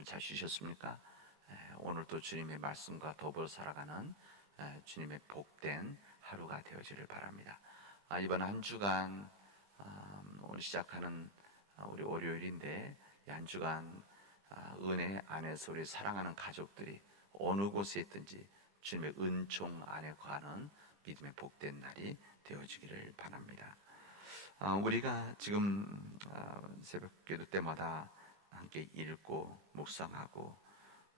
여러분 잘 쉬셨습니까? 에, 오늘도 주님의 말씀과 더불어 살아가는 에, 주님의 복된 하루가 되어지를 바랍니다. 아, 이번 한 주간 음, 오늘 시작하는 아, 우리 월요일인데 이한 주간 아, 은혜 안에서 우리 사랑하는 가족들이 어느 곳에 있든지 주님의 은총 안에 거하는 믿음의 복된 날이 되어지기를 바랍니다. 아, 우리가 지금 아, 새벽 기도 때마다 함께 읽고 묵상하고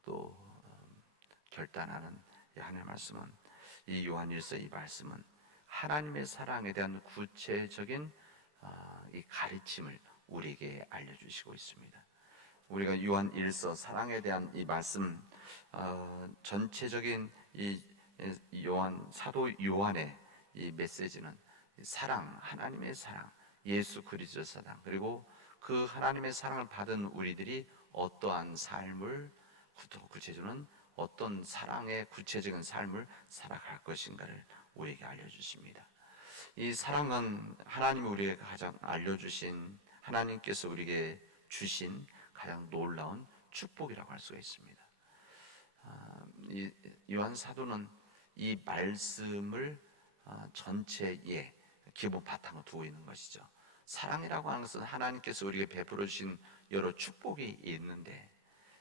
또 음, 결단하는 이 하나님의 말씀은 이 요한일서 이 말씀은 하나님의 사랑에 대한 구체적인 아, 이 가르침을 우리에게 알려주시고 있습니다. 우리가 요한일서 사랑에 대한 이 말씀 어, 전체적인 이, 이 요한 사도 요한의 이 메시지는 사랑 하나님의 사랑 예수 그리스도 사랑 그리고 그 하나님의 사랑을 받은 우리들이 어떠한 삶을 구- 구체적으로는 어떤 사랑의 구체적인 삶을 살아갈 것인가를 우리에게 알려주십니다. 이 사랑은 하나님이 우리에게 가장 알려주신 하나님께서 우리에게 주신 가장 놀라운 축복이라고 할 수가 있습니다. 아, 이 요한 사도는 이 말씀을 아, 전체에 기본 바탕을 두고 있는 것이죠. 사랑이라고 하는 것은 하나님께서 우리에게 베풀어 주신 여러 축복이 있는데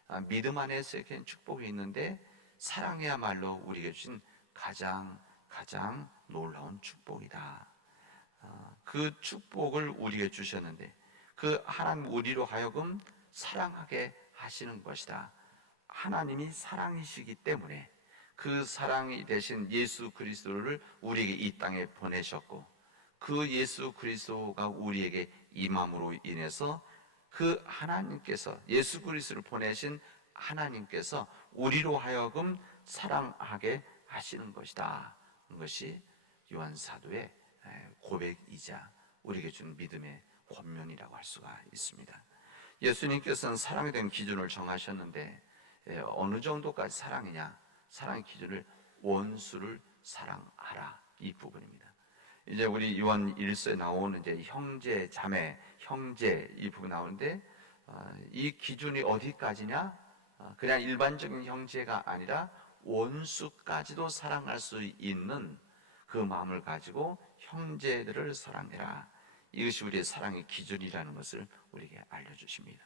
아, 믿음 안에서 이렇게 축복이 있는데 사랑이야말로 우리에게 주신 가장 가장 놀라운 축복이다. 아, 그 축복을 우리에게 주셨는데 그 하나님 우리로 하여금 사랑하게 하시는 것이다. 하나님이 사랑이시기 때문에 그 사랑이 되신 예수 그리스도를 우리에게 이 땅에 보내셨고 그 예수 그리스도가 우리에게 임함으로 인해서 그 하나님께서 예수 그리스도를 보내신 하나님께서 우리로 하여금 사랑하게 하시는 것이다. 것이 요한 사도의 고백이자 우리에게 준 믿음의 권면이라고 할 수가 있습니다. 예수님께서는 사랑에 대한 기준을 정하셨는데 예, 어느 정도까지 사랑이냐? 사랑의 기준을 원수를 사랑하라 이 부분입니다. 이제 우리 요한 1서에 나오는 이제 형제, 자매, 형제 이 부분 나오는데 어, 이 기준이 어디까지냐? 어, 그냥 일반적인 형제가 아니라 원수까지도 사랑할 수 있는 그 마음을 가지고 형제들을 사랑해라. 이것이 우리의 사랑의 기준이라는 것을 우리에게 알려주십니다.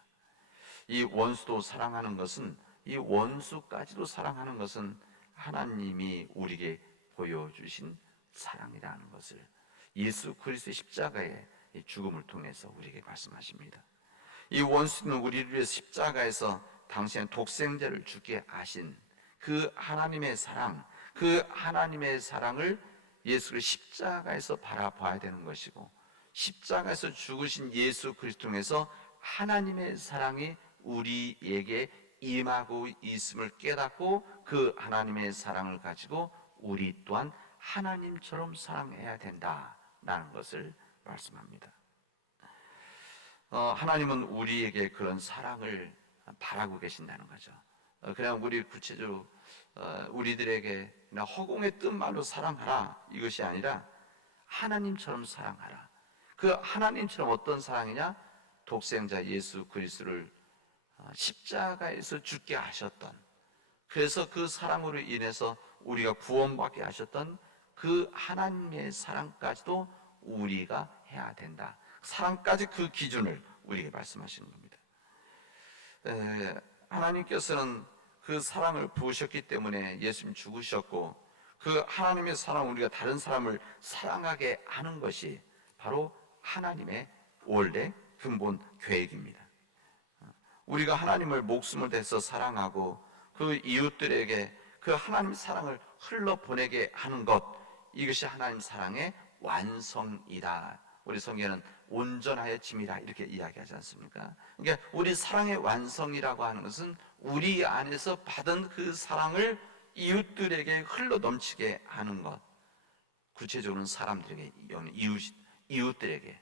이 원수도 사랑하는 것은 이 원수까지도 사랑하는 것은 하나님이 우리에게 보여주신 사랑이라는 것을 예수 그리스도 십자가의 이 죽음을 통해서 우리에게 말씀하십니다. 이 원수는 우리를 위해 십자가에서 당신의 독생자를 죽게 하신 그 하나님의 사랑, 그 하나님의 사랑을 예수를 십자가에서 바라봐야 되는 것이고 십자가에서 죽으신 예수 그리스도 통해서 하나님의 사랑이 우리에게 임하고 있음을 깨닫고 그 하나님의 사랑을 가지고 우리 또한 하나님처럼 사랑해야 된다라는 것을 말씀합니다. 어, 하나님은 우리에게 그런 사랑을 바라고 계신다는 거죠. 어, 그냥 우리 구체적으로 어, 우리들에게 허공의 뜬 말로 사랑하라 이것이 아니라 하나님처럼 사랑하라. 그 하나님처럼 어떤 사랑이냐? 독생자 예수 그리스도를 어, 십자가에서 죽게 하셨던 그래서 그 사랑으로 인해서 우리가 구원받게 하셨던 그 하나님의 사랑까지도 우리가 해야 된다. 사랑까지 그 기준을 우리에게 말씀하시는 겁니다. 에, 하나님께서는 그 사랑을 부으셨기 때문에 예수님 죽으셨고 그 하나님의 사랑 우리가 다른 사람을 사랑하게 하는 것이 바로 하나님의 원래 근본 계획입니다. 우리가 하나님을 목숨을 대서 사랑하고 그 이웃들에게 그 하나님 사랑을 흘러 보내게 하는 것 이것이 하나님 사랑의 완성이다. 우리 성경에는 온전하여 짐이라 이렇게 이야기하지 않습니까? 그러니까 우리 사랑의 완성이라고 하는 것은 우리 안에서 받은 그 사랑을 이웃들에게 흘러 넘치게 하는 것. 구체적으로는 사람들에게 이웃 이웃들에게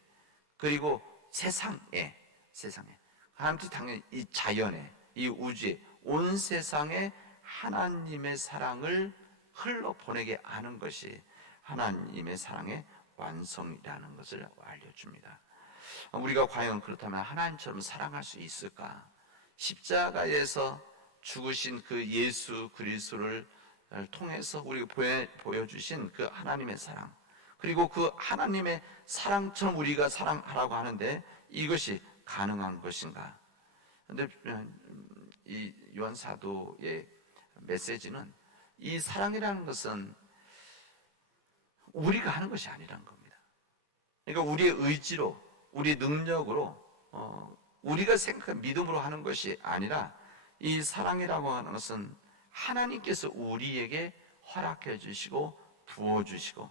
그리고 세상에 세상에 하나님도 당연히 이 자연에 이 우주에 온 세상에 하나님의 사랑을 흘러 보내게 하는 것이 하나님의 사랑의 완성이라는 것을 알려줍니다. 우리가 과연 그렇다면 하나님처럼 사랑할 수 있을까? 십자가에서 죽으신 그 예수 그리스도를 통해서 우리가 보여, 보여주신 그 하나님의 사랑 그리고 그 하나님의 사랑처럼 우리가 사랑하라고 하는데 이것이 가능한 것인가? 근데 음, 이 요한 사도의 메시지는 이 사랑이라는 것은 우리가 하는 것이 아니란 겁니다. 그러니까 우리의 의지로, 우리 능력으로, 어, 우리가 생각한 믿음으로 하는 것이 아니라 이 사랑이라고 하는 것은 하나님께서 우리에게 허락해 주시고 부어 주시고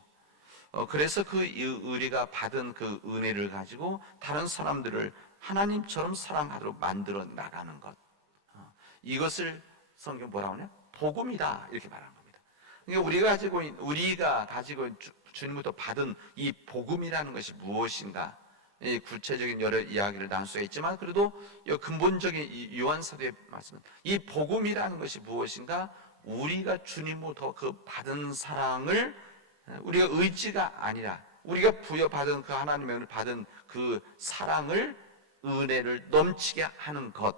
어, 그래서 그 우리가 받은 그 은혜를 가지고 다른 사람들을 하나님처럼 사랑하도록 만들어 나가는 것 어, 이것을 성경 뭐라고 하냐? 복음이다 이렇게 말하는 겁니다. 그러니까 우리가 가지고 있- 우리가 가지고 주, 주님부터 받은 이 복음이라는 것이 무엇인가? 이 구체적인 여러 이야기를 나눌 수가 있지만 그래도 이 근본적인 이 요한사도의 말씀은 이 복음이라는 것이 무엇인가? 우리가 주님부터 그 받은 사랑을 우리가 의지가 아니라 우리가 부여받은 그 하나님의 은혜를 받은 그 사랑을 은혜를 넘치게 하는 것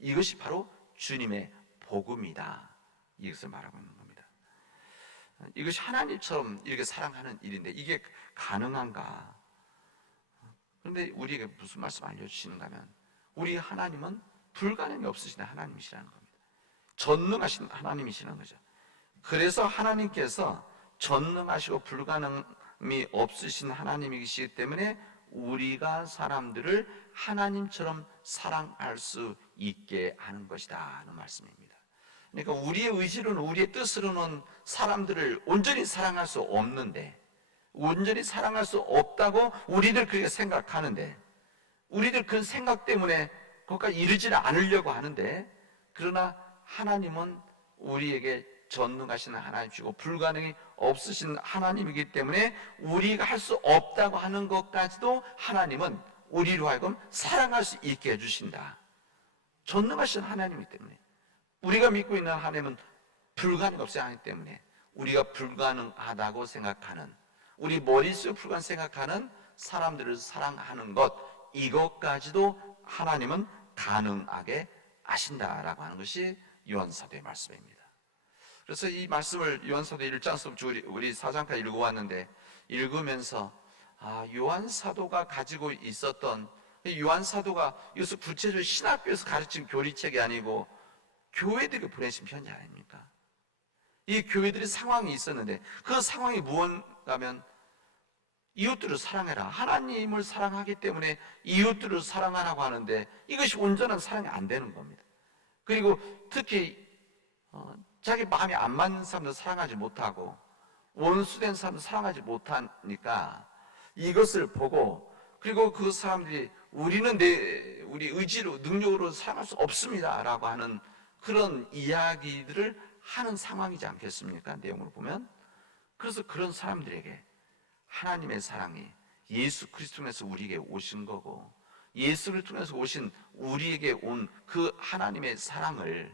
이것이 바로 주님의 복음이다 이것을 말하고 있는 겁니다. 이것이 하나님처럼 이렇게 사랑하는 일인데 이게 가능한가? 그런데 우리에게 무슨 말씀 알려주시는가 하면 우리 하나님은 불가능이 없으신 하나님이시라는 겁니다. 전능하신 하나님이시라는 거죠. 그래서 하나님께서 전능하시고 불가능이 없으신 하나님이시기 때문에 우리가 사람들을 하나님처럼 사랑할 수 있게 하는 것이다 하는 말씀입니다. 그러니까 우리의 의지로는 우리의 뜻으로는 사람들을 온전히 사랑할 수 없는데 온전히 사랑할 수 없다고 우리들 그렇게 생각하는데 우리들 그 생각 때문에 거기까지 이르지를 않으려고 하는데 그러나 하나님은 우리에게 전능하신 하나님이시고 불가능이 없으신 하나님이기 때문에 우리가 할 수 없다고 하는 것까지도 하나님은 우리로 하여금 사랑할 수 있게 해주신다. 전능하신 하나님이기 때문에 우리가 믿고 있는 하나님은 불가능 없이 하기 때문에 우리가 불가능하다고 생각하는 우리 머릿속에 불가능 생각하는 사람들을 사랑하는 것 이것까지도 하나님은 가능하게 하신다라고 하는 것이 요한사도의 말씀입니다. 그래서 이 말씀을 요한사도 1장부터 우리, 4장까지 읽어왔는데 읽으면서 아, 요한사도가 가지고 있었던 요한사도가 이것을 구체적으로 신학교에서 가르친 교리책이 아니고 교회들이 보내신 편지 아닙니까? 이 교회들이 상황이 있었는데 그 상황이 무언가면 이웃들을 사랑해라. 하나님을 사랑하기 때문에 이웃들을 사랑하라고 하는데 이것이 온전한 사랑이 안 되는 겁니다. 그리고 특히 어, 자기 마음이 안 맞는 사람들 사랑하지 못하고 원수된 사람들 사랑하지 못하니까 이것을 보고 그리고 그 사람들이 우리는 내 우리 의지로 능력으로 사랑할 수 없습니다라고 하는 그런 이야기들을 하는 상황이지 않겠습니까? 내용을 보면 그래서 그런 사람들에게 하나님의 사랑이 예수 그리스도 통해서 우리에게 오신 거고 예수를 통해서 오신 우리에게 온 그 하나님의 사랑을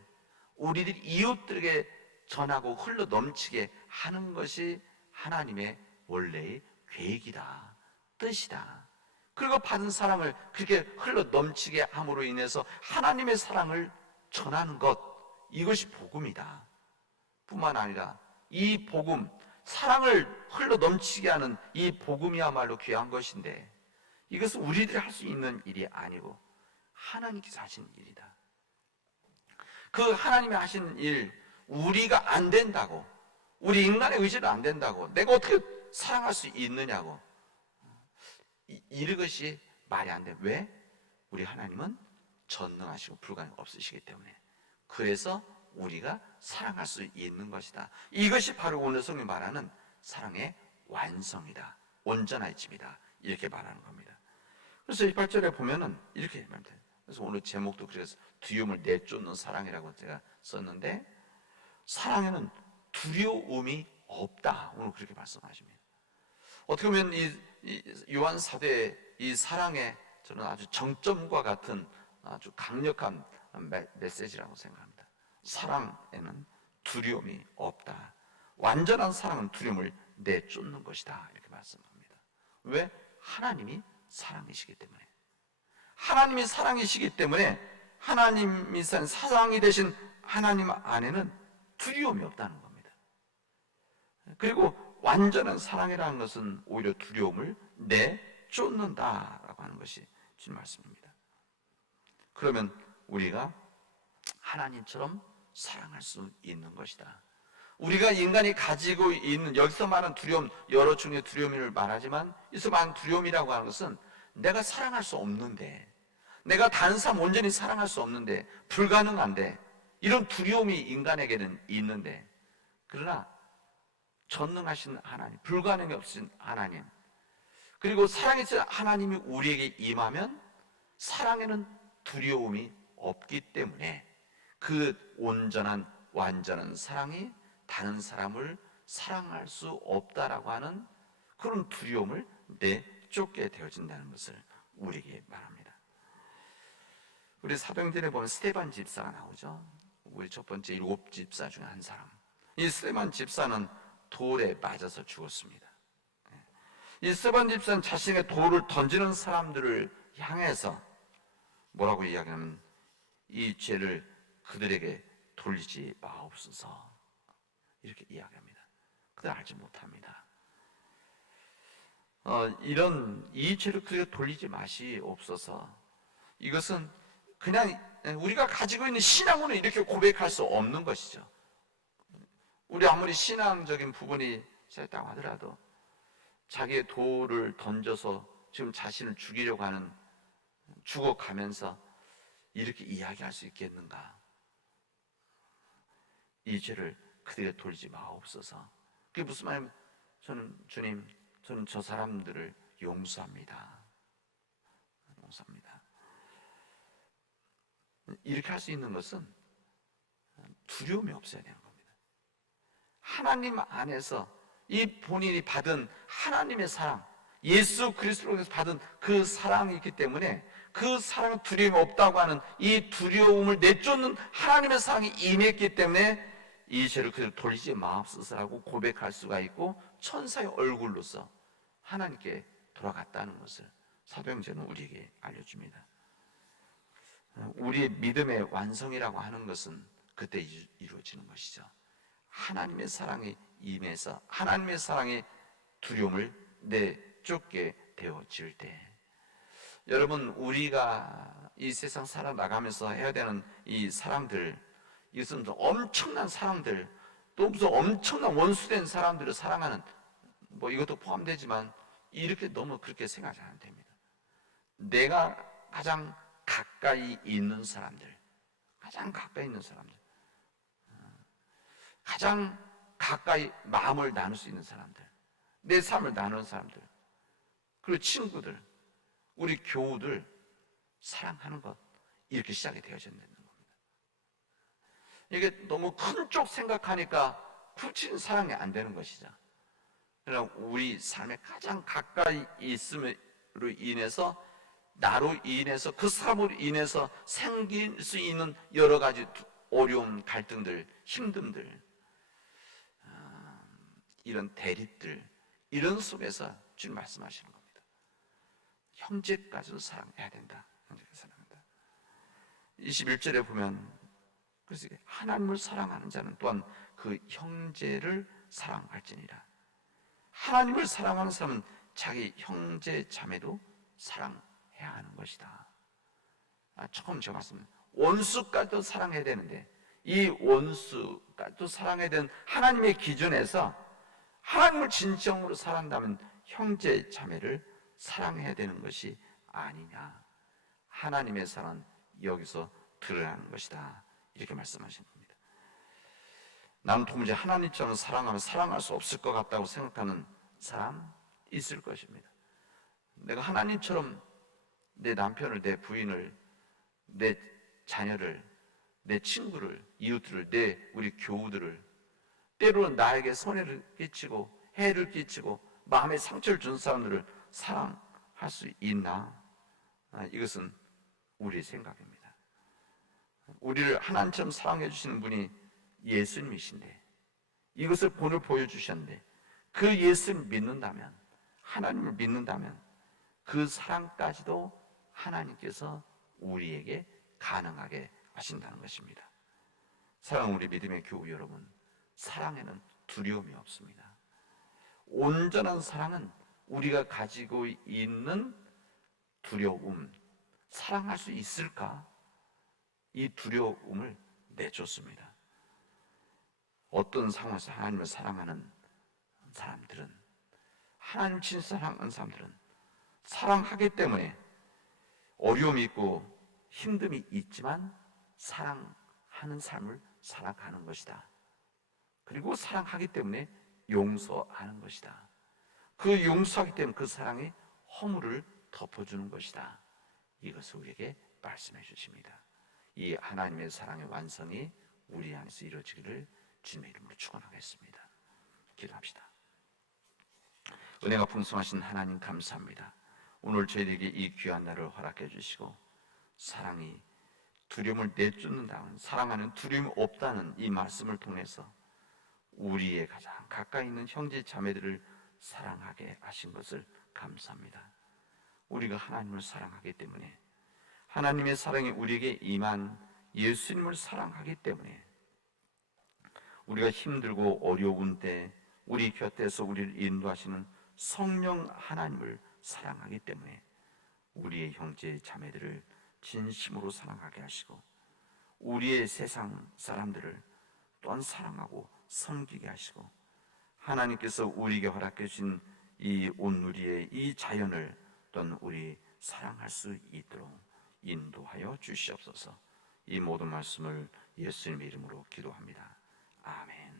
우리들 이웃들에게 전하고 흘러 넘치게 하는 것이 하나님의 원래의 계획이다, 뜻이다. 그리고 받은 사랑을 그렇게 흘러 넘치게 함으로 인해서 하나님의 사랑을 전하는 것, 이것이 복음이다. 뿐만 아니라 이 복음, 사랑을 흘러 넘치게 하는 이 복음이야말로 귀한 것인데 이것은 우리들이 할 수 있는 일이 아니고 하나님께서 하시는 일이다. 그 하나님이 하시는 일, 우리가 안 된다고, 우리 인간의 의지로 안 된다고, 내가 어떻게 사랑할 수 있느냐고. 이, 이것이 말이 안 돼. 왜? 우리 하나님은 전능하시고 불가능 없으시기 때문에. 그래서 우리가 사랑할 수 있는 것이다. 이것이 바로 오늘 성경 말하는 사랑의 완성이다. 온전해짐이다. 이렇게 말하는 겁니다. 그래서 이 8절에 보면은 이렇게 말합니다. 그래서 오늘 제목도 그래서 두려움을 내쫓는 사랑이라고 제가 썼는데 사랑에는 두려움이 없다. 오늘 그렇게 말씀하십니다. 어떻게 보면 이, 이 요한 사대의 이 사랑의 저는 아주 정점과 같은 아주 강력한 메, 메시지라고 생각합니다. 사랑에는 두려움이 없다. 완전한 사랑은 두려움을 내쫓는 것이다. 이렇게 말씀합니다. 왜? 하나님이 사랑이시기 때문에. 하나님이 사랑이시기 때문에 하나님이 산 사랑이 되신 하나님 안에는 두려움이 없다는 겁니다. 그리고 완전한 사랑이라는 것은 오히려 두려움을 내쫓는다라고 하는 것이 주님 말씀입니다. 그러면 우리가 하나님처럼 사랑할 수 있는 것이다. 우리가 인간이 가지고 있는 여기서 말하는 두려움 여러 종류의 두려움을 말하지만 여기서 말하는 두려움이라고 하는 것은 내가 사랑할 수 없는데 내가 다른 사람 온전히 사랑할 수 없는데 불가능한데 이런 두려움이 인간에게는 있는데 그러나 전능하신 하나님 불가능이 없으신 하나님 그리고 사랑의 하나님이 우리에게 임하면 사랑에는 두려움이 없기 때문에 그 온전한 완전한 사랑이 다른 사람을 사랑할 수 없다라고 하는 그런 두려움을 내쫓게 되어진다는 것을 우리에게 말합니다. 우리 사도행전에 보면 스테반 집사가 나오죠. 우리 첫 번째 일곱 집사 중에 한 사람. 이 스테반 집사는 돌에 맞아서 죽었습니다. 이 스테반 집사는 자신의 돌을 던지는 사람들을 향해서 뭐라고 이야기하면 이 죄를 그들에게 돌리지 마옵소서 이렇게 이야기합니다. 그들 알지 못합니다. 어, 이런 이 죄를 그들에게 돌리지 마시옵소서. 이것은 그냥 우리가 가지고 있는 신앙으로 이렇게 고백할 수 없는 것이죠. 우리 아무리 신앙적인 부분이 있다고 하더라도 자기의 돌을 던져서 지금 자신을 죽이려고 하는 죽어가면서 이렇게 이야기할 수 있겠는가? 이 죄를 그들에게 돌지 마옵소서. 그게 무슨 말이냐면 저는 주님, 저는 저 사람들을 용서합니다. 용서합니다. 이렇게 할 수 있는 것은 두려움이 없어야 되는 겁니다. 하나님 안에서 이 본인이 받은 하나님의 사랑, 예수 그리스도로 받은 그 사랑이 있기 때문에 그 사랑은 두려움이 없다고 하는 이 두려움을 내쫓는 하나님의 사랑이 임했기 때문에 이 죄를 그대로 돌리지 마옵소서라고 고백할 수가 있고 천사의 얼굴로서 하나님께 돌아갔다는 것을 사도행전은 우리에게 알려줍니다. 우리의 믿음의 완성이라고 하는 것은 그때 이루어지는 것이죠. 하나님의 사랑이 임해서 하나님의 사랑의 두려움을 내쫓게 되어질 때 여러분 우리가 이 세상 살아나가면서 해야 되는 이 사랑들 이것은 엄청난 사랑들 또 무슨 엄청난 원수된 사람들을 사랑하는 뭐 이것도 포함되지만 이렇게 너무 그렇게 생각하지 않으면 됩니다. 내가 가장 가까이 있는 사람들, 가장 가까이 있는 사람들, 가장 가까이 마음을 나눌 수 있는 사람들, 내 삶을 나누는 사람들, 그리고 친구들, 우리 교우들 사랑하는 것 이렇게 시작이 되어졌는 겁니다. 이게 너무 큰 쪽 생각하니까 굳이 사랑이 안 되는 것이죠. 그러나 우리 삶에 가장 가까이 있음으로 인해서 나로 인해서 그 사람으로 인해서 생길 수 있는 여러 가지 어려움, 갈등들, 힘듦들, 아, 이런 대립들, 이런 속에서 주님 말씀하시는. 형제까지도 사랑해야 된다. 형제까지 사랑한다. 21절에 보면 그래서 하나님을 사랑하는 자는 또한 그 형제를 사랑할지니라. 하나님을 사랑하는 사람은 자기 형제 자매도 사랑해야 하는 것이다. 아, 처음 제가 말씀 원수까지도 사랑해야 되는데 이 원수까지도 사랑해야 되는 하나님의 기준에서 하나님을 진정으로 사랑한다면 형제 자매를 사랑해야 되는 것이 아니냐. 하나님의 사랑 여기서 드러나는 것이다. 이렇게 말씀하신 겁니다. 나는 도무지 하나님처럼 사랑하면 사랑할 수 없을 것 같다고 생각하는 사람 있을 것입니다. 내가 하나님처럼 내 남편을, 내 부인을, 내 자녀를, 내 친구를, 이웃들을, 내 우리 교우들을 때로는 나에게 손해를 끼치고 해를 끼치고 마음에 상처를 준 사람들을 사랑할 수 있나? 아, 이것은 우리의 생각입니다. 우리를 하나님처럼 사랑해 주시는 분이 예수님이신데 이것을 본을 보여주셨는데 그 예수를 믿는다면 하나님을 믿는다면 그 사랑까지도 하나님께서 우리에게 가능하게 하신다는 것입니다. 사랑하는 우리 믿음의 교우 여러분, 사랑에는 두려움이 없습니다. 온전한 사랑은 우리가 가지고 있는 두려움, 사랑할 수 있을까? 이 두려움을 내줬습니다. 어떤 상황에서 하나님을 사랑하는 사람들은 하나님 진짜 사랑하는 사람들은 사랑하기 때문에 어려움이 있고 힘듦이 있지만 사랑하는 삶을 살아가는 것이다. 그리고 사랑하기 때문에 용서하는 것이다. 그 용서하기 때문에 그 사랑의 허물을 덮어주는 것이다. 이것을 우리에게 말씀해 주십니다. 이 하나님의 사랑의 완성이 우리 안에서 이루어지기를 주님의 이름으로 축원하겠습니다. 기도합시다. 은혜가 풍성하신 하나님 감사합니다. 오늘 저희에게 이 귀한 날을 허락해 주시고 사랑이 두려움을 내쫓는다는 사랑하는 두려움이 없다는 이 말씀을 통해서 우리의 가장 가까이 있는 형제 자매들을 사랑하게 하신 것을 감사합니다. 우리가 하나님을 사랑하기 때문에 하나님의 사랑이 우리에게 임한 예수님을 사랑하기 때문에 우리가 힘들고 어려운 때 우리 곁에서 우리를 인도하시는 성령 하나님을 사랑하기 때문에 우리의 형제 자매들을 진심으로 사랑하게 하시고 우리의 세상 사람들을 또한 사랑하고 섬기게 하시고 하나님께서 우리에게 허락해 주신 이 온누리의 이 자연을 또한 우리 사랑할 수 있도록 인도하여 주시옵소서. 이 모든 말씀을 예수님의 이름으로 기도합니다. 아멘.